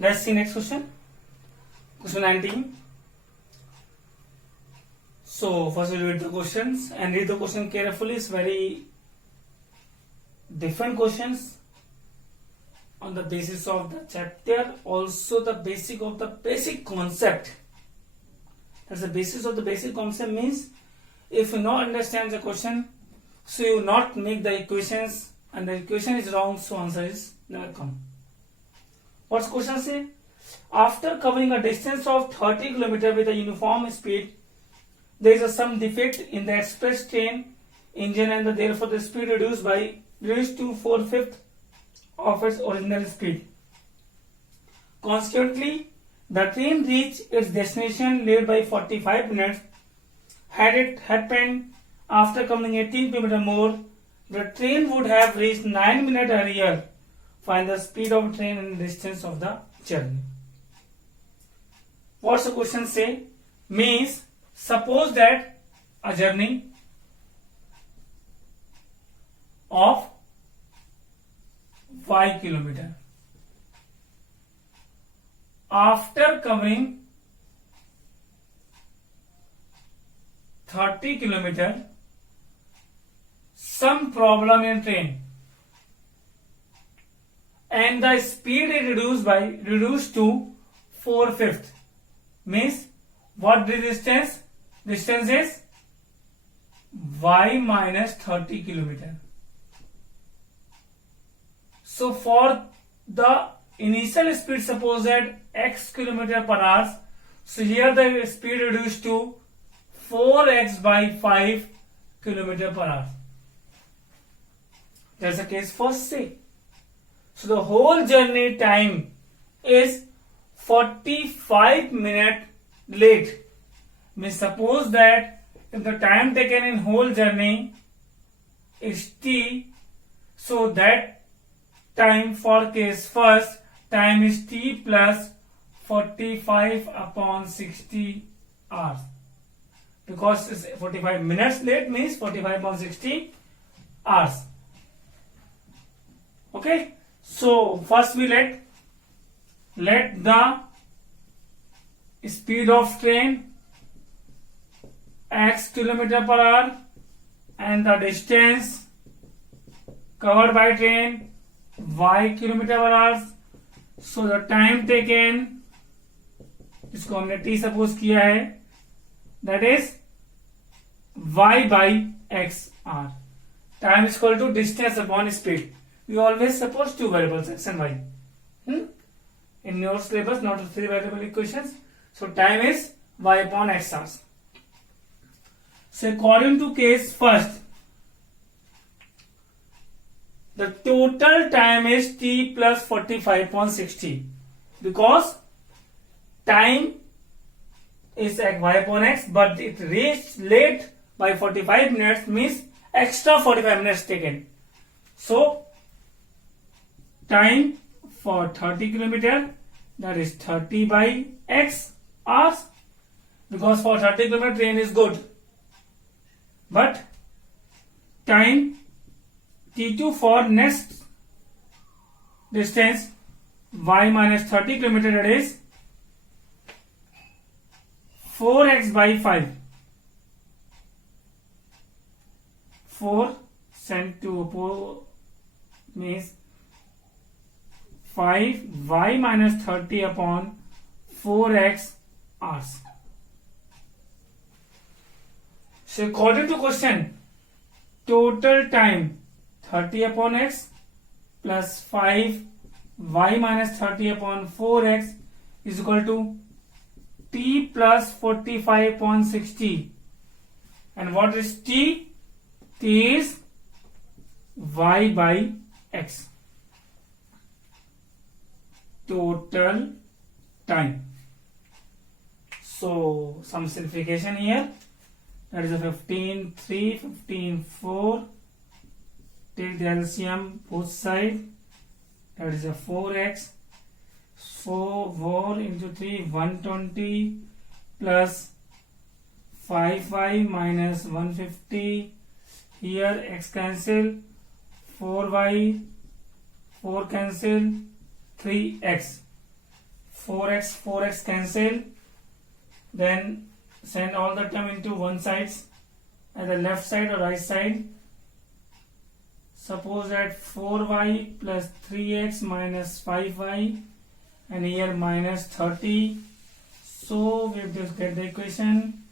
Let's see next question. Question 19. So first we'll read the questions and read the question carefully. It's very different questions on the basis of the chapter, also the basic of the basic concept. That's the basis of the basic concept means if you not understand the question, so you not make the equations and the equation is wrong, so answer is never come. What's question say? After covering a distance of 30 km with a uniform speed, there is some defect in the express train engine and therefore the speed reduced to 4/5 of its original speed. Consequently, the train reached its destination late by 45 minutes. Had it happened after coming 18 km more, the train would have reached 9 minutes earlier. Find the speed of train and distance of the journey. What's the question say? Means suppose that a journey of 5 km. After covering 30 km, some problem in train and the speed is reduced to 4/5. Means what the distance? Distance is y minus 30 km. So for the initial speed suppose at x km per hour, so here the speed reduced to 4x by 5 km per hour. That's the case for C. So the whole journey time is 45 minutes late. Means suppose that if the time taken in whole journey is t, so that time for case first time is t plus 45 upon 60 hours. Because it's 45 minutes late means 45 upon 60 hours. Okay. So first we let the speed of train x km per hour and the distance covered by train y km per hour. So the time taken, इसको हमने t suppose किया है, that is y by x r. Time is equal to distance upon speed. We always suppose two variables x and y. In your syllabus, not three variable equations. So time is y upon x hours. So according to case first, the total time is t plus 45 upon 60 because time is at y upon x, but it reached late by 45 minutes means extra 45 minutes taken. So time for 30 km, that is 30 by x hours, because for 30 km train is good, but time t2 for next distance y minus 30 km, that is 4x by 5. 4 sent to opposite means 5 y minus 30 upon 4x hours. So according to question, total time 30 upon x plus 5 y minus 30 upon 4x is equal to t plus 45 upon 60. And what is t? T is y by x. Total time. So some simplification here. That is a 15, 3, 15, 4. Take the LCM both sides. That is a 4x. 4 into 3, 120 plus 5y minus 150. Here x cancel, 4y, 4 cancel, 3x. 4x cancel, then send all the term into one sides, either left side or right side. Suppose that 4y plus 3x minus 5y, and here minus 30. So we just get the equation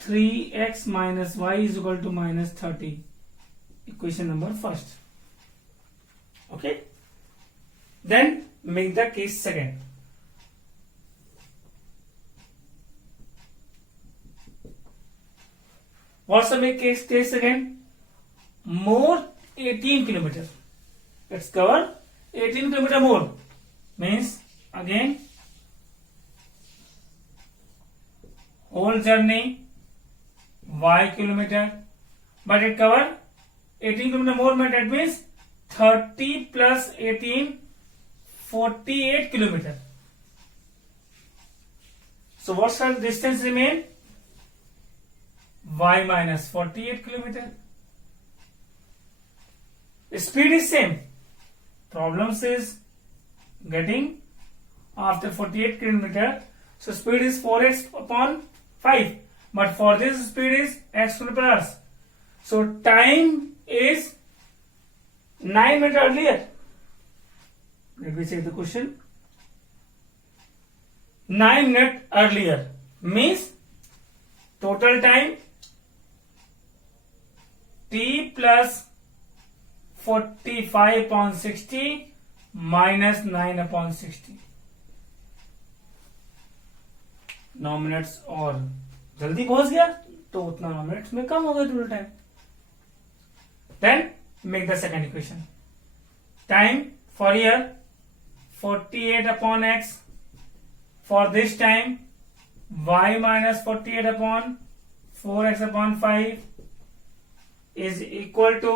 3x minus y is equal to minus 30. Equation number first. Okay. Then make the case second. What's the make case second? More 18 kilometers. Let's cover 18 kilometer more. Means again whole journey y kilometer, but it cover 18 kilometer more. That means 30 plus 18, 48 kilometer. So what's the distance remain? Y minus 48 kilometer. Speed is same. Problems is getting after 48 kilometer. So speed is 4x upon 5. But for this speed is x kilometers. So time is 9 minutes earlier. Let me check the question. 9 minutes earlier means total time t plus 45 upon 60 minus 9 upon 60. 9 minutes और जल्दी पहुंच गया तो उतना 9 minutes में कम हो गया total time. Then make the second equation. Time for year 48 upon x. For this time y minus 48 upon 4x upon 5 is equal to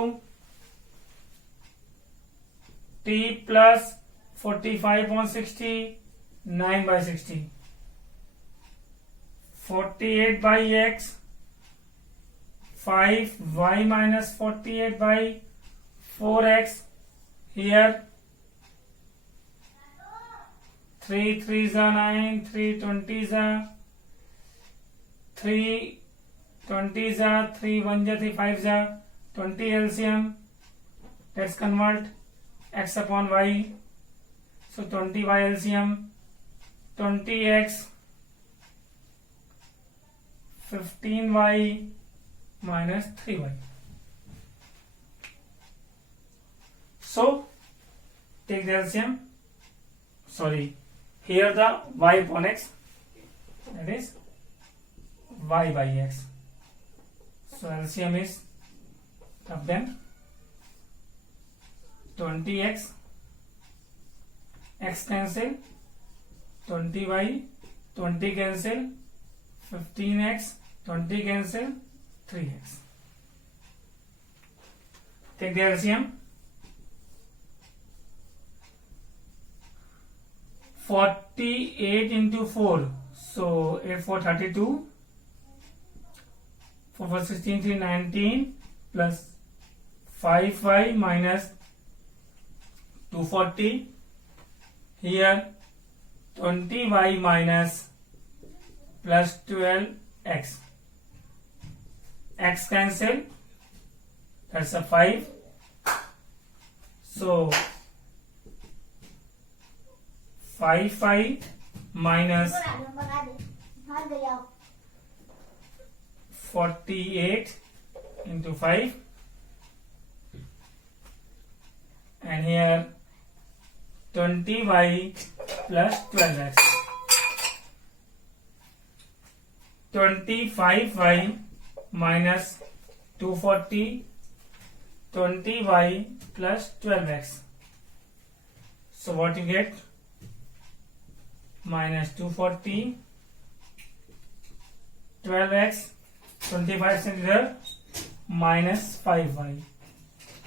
t plus 45 upon 60, 9 by 60. 48 by x, 5 y minus 48 by 4x. Here 3 3s are 9, 3 20s are 3 20s are 3 1s are 3 5s are 20 LCM. Let's convert x upon y. So 20y LCM, 20x, 15y minus 3y. So take the LCM. Sorry, here the y upon x, that is y by x. So LCM is of them 20x, x cancel, 20y, 20 cancel, 15x, 20 cancel, 3x. Take the LCM. 48 into 4, so 8 4 32, 4 4 16 3 19 plus 5y minus 240. Here 20y minus plus 12x. X cancel, that's a 5. So 5y minus 48 into 5, and here 20y plus 12x. 25y minus 240, 20y plus 12x. So what you get? Minus 240, 12x, 25 centimeter, minus 5y.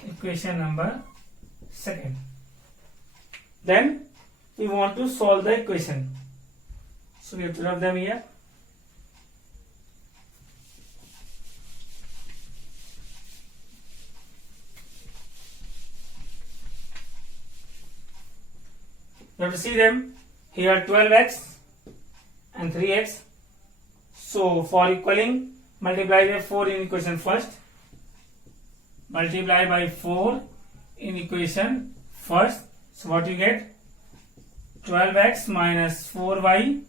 Equation number second. Then we want to solve the equation. So we have to rub them here. You have to see them. here 12x and 3x. So for equaling, multiply by 4 in equation first. Multiply by 4 in equation first. So what you get? 12x minus 4y,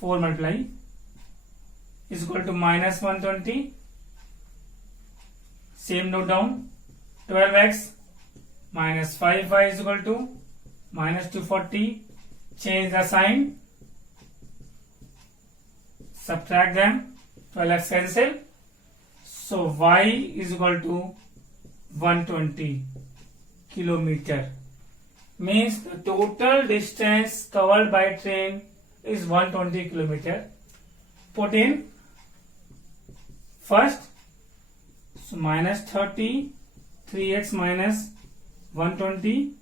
4 multiply, is equal to minus 120. Same note down. 12x minus 5y is equal to minus 240. Change the sign. Subtract them. 12x cancel. So y is equal to 120 kilometer. Means the total distance covered by train is 120 kilometer. Put in first. So minus 30, 3x minus 120,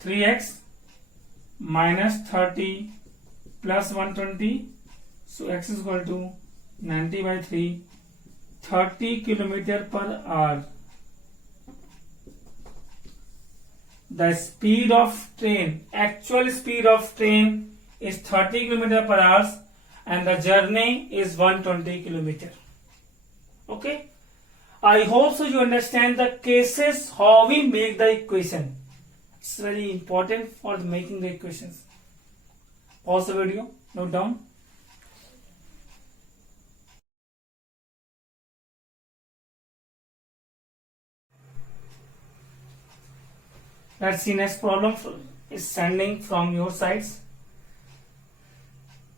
3x minus 30 plus 120. So x is equal to 90 by 3, 30 kilometer per hour. The speed of train, actual speed of train is 30 kilometer per hour and the journey is 120 kilometer. Okay. I hope so you understand the cases how we make the equation. It's very important for making the equations. Pause the video, note down. Let's see next problem is sending from your sides.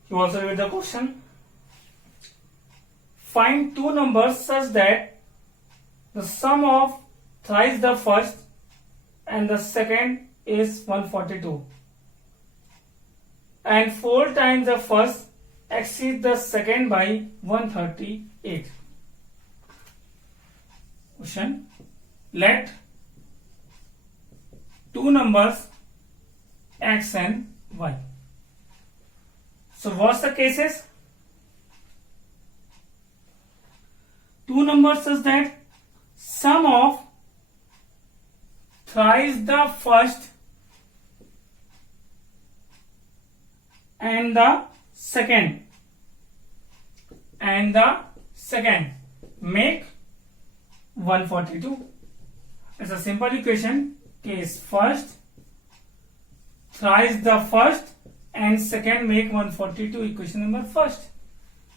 You also read the question. Find two numbers such that the sum of thrice the first and the second is 142 and 4 times the first exceeds the second by 138. Question. Let two numbers x and y. So what's the cases? Two numbers such that sum of thrice the first and the second make 142. It's a simple equation. Case first, thrice the first and second make 142. Equation number first.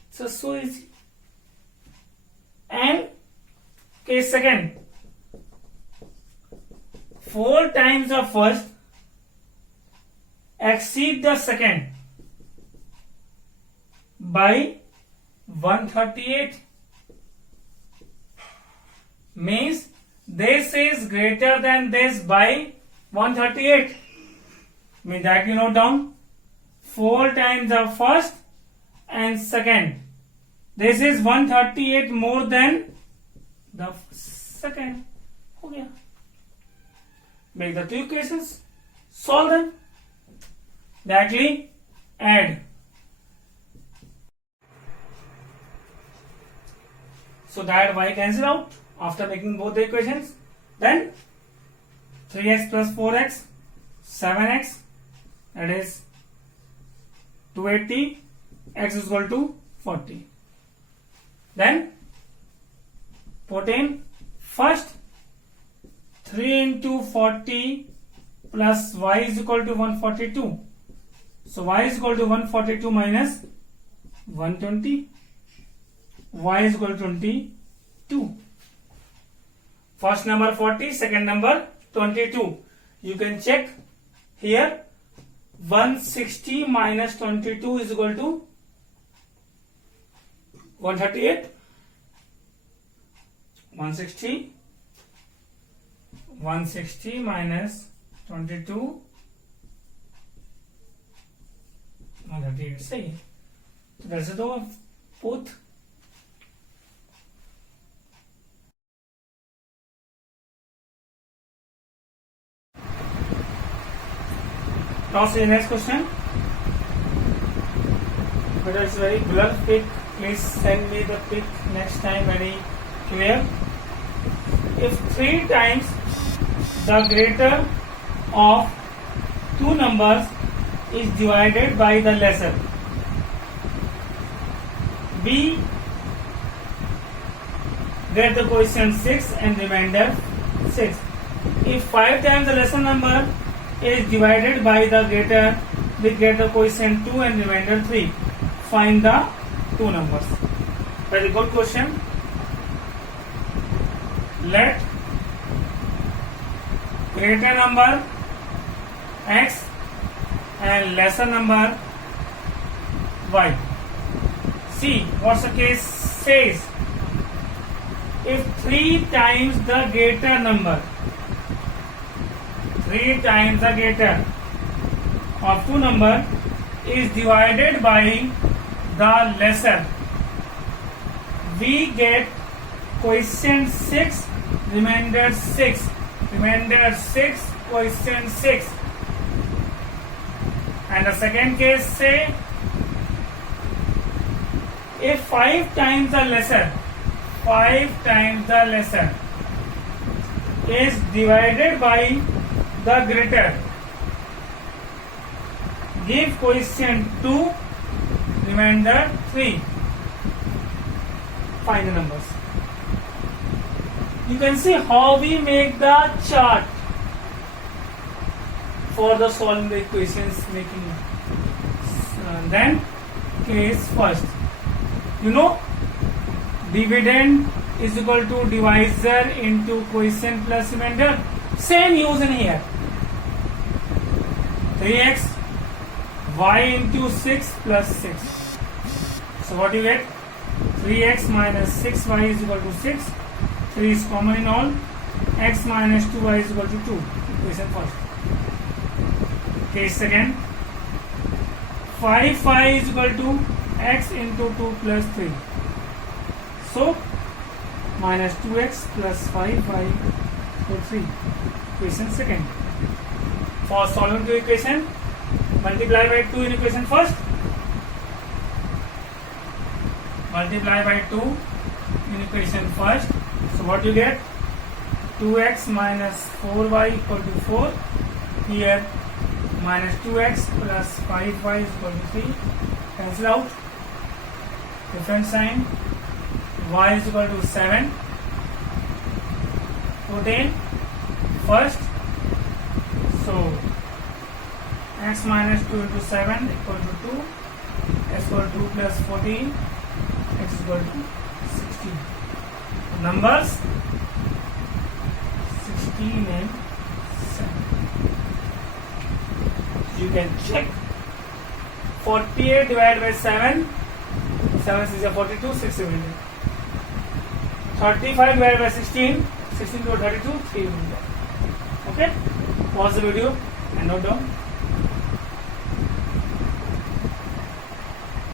So easy. And case second, 4 times the first exceed the second by 138. Means this is greater than this by 138. Means that you note down 4 times the first and second. This is 138 more than the second. Okay. Make the two equations, solve them. Directly add. So that y cancel out after making both the equations. Then 3x plus 4x, 7x, that is 280, x is equal to 40. Then put in first 3 into 40 plus y is equal to 142. So y is equal to 142 minus 120. Y is equal to 22. First number 40, second number 22. You can check here. 160 minus 22 is equal to 138. 160 minus 22, 138. Say. So that's it over both. Now see the next question. But it's very blur pic. Please send me the pic next time very clear. If 3 times the greater of two numbers is divided by the lesser. B get the quotient 6 and remainder 6. If 5 times the lesser number is divided by the greater, we get the quotient 2 and remainder 3. Find the two numbers. Very good question. Let greater number x and lesser number y. See what's the case says. If 3 times the greater number, 3 times the greater of two number is divided by the lesser, we get quotient 6, remainder 6, quotient 6. And the second case say, if 5 times the lesser, 5 times the lesser is divided by the greater, give quotient 2, remainder 3. Find the numbers. You can see how we make the chart for the solving the equations making. Then case first. You know, dividend is equal to divisor into quotient plus remainder. Same use in here. 3x y into 6 plus 6. So what you get? 3x minus 6y is equal to 6. 3 is common in all. X minus 2y is equal to 2. Equation first. Case second. 5y is equal to x into 2 plus 3. So minus 2x plus 5y to 3. Equation second. For solving the equation, multiply by 2 in equation first. Multiply by 2 in equation first. So what you get? 2x minus 4y equal to 4. Here minus 2x plus 5y is equal to 3. Cancel out. Different sign. Y is equal to 7. Put in first. So x minus 2 into 7 equal to 2. X equal to 2 plus 14. X is equal to 16. Numbers 16 and 7. You can check. 48 divided by 7. 7 is a 42, 6 will be. 35 divided by 16. 16 to 32, 3 will be. Okay? Pause the video and note down.